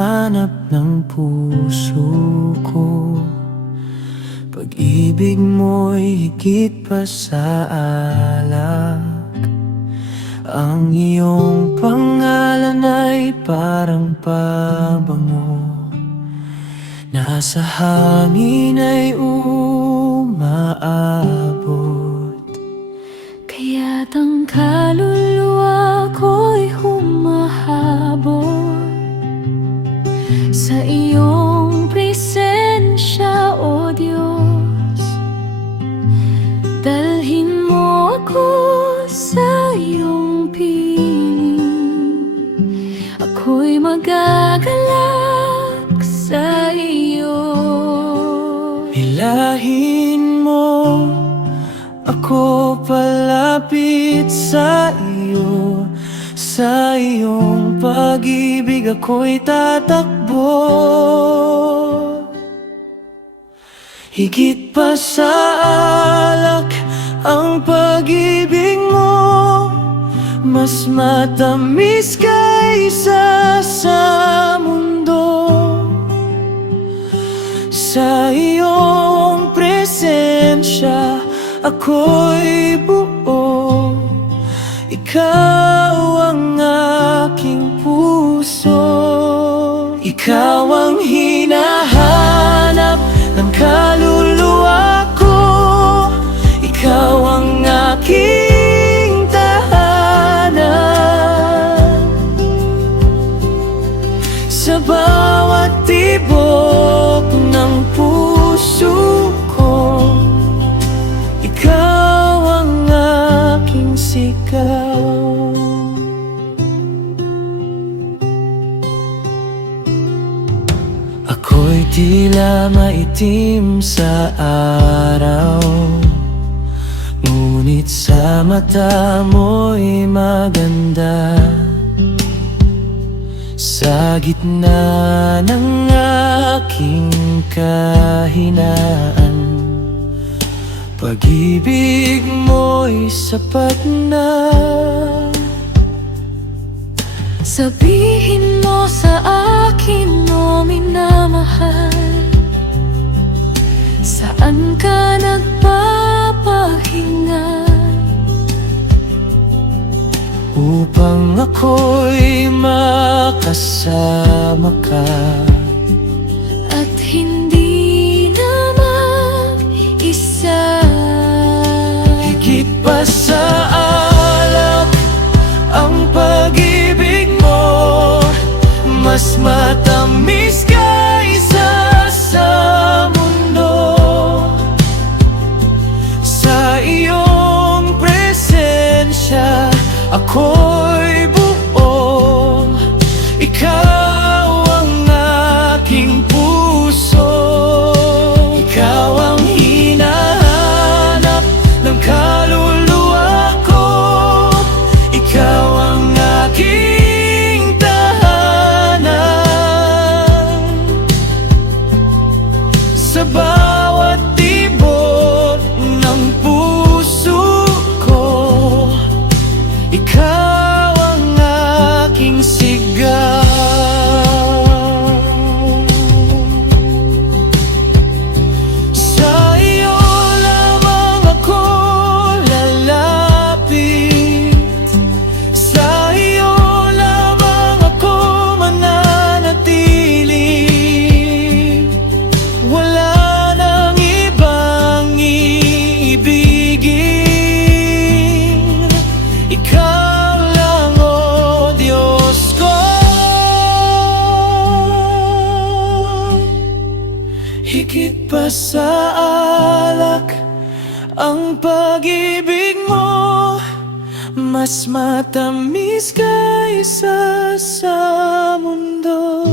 hinahanap ng puso ko. Pag-ibig mo'y higit pa sa alak. Ang iyong pangalan ay parang pabango, nasa hangin ay umaabot. Kaya't ang kaluluwa ko'y humahabol sa iyong presensya, O Diyos. Dalhin mo ako sa iyong piling, ako'y magagalak sa iyo. Hilahin mo ako palapit sa iyo, sa iyong pag-ibig ako'y tatakbo. Higit pa sa alak ang pag-ibig mo, mas matamis kaysa sa mundo. Sa iyong presensya ako'y buo, ikaw ang aking puso. Ikaw ang hinahanap ng kaluluwa ko, ikaw ang aking tahanan. Sa bawat tibok ng puso ko, ikaw ang aking sigaw. Ako'y tila maitim sa araw, ngunit sa mata mo'y maganda. Sa gitna ng aking kahinaan, pag-ibig mo'y sapat na. Sabihin mo sa akin, o minamahal, saan ka nagpapahinga, upang ako'y makasama ka at hindi na mag-isa. higit pa sa alak ang pag-ibig mo, mas matamis kaysa sa mundo. Sa iyong presensya ako'y buo, ikaw ang aking puso. Ikaw ang hinahanap ng kaluluwa ko, ikaw ang aking tahanan. Sa bawat tibok ng puso ko, ikaw ang aking sigaw. Sa iyo lamang ako lalapit, sa iyo lamang ako mananatili. Wala nang ibang iibigin, ikaw lang, O Diyos ko. Higit pa sa alak ang pag-ibig mo, mas matamis kaysa sa mundo.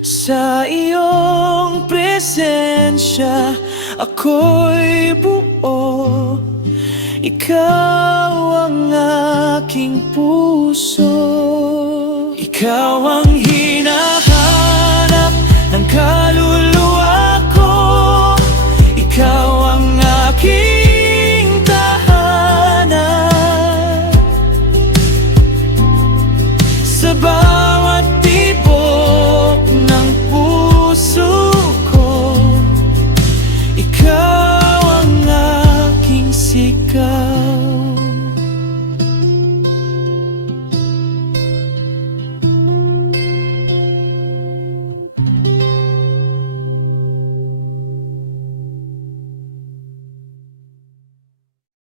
Sa iyong presensya ako'y buo, ikaw ang aking puso. Ikaw ang hinahanap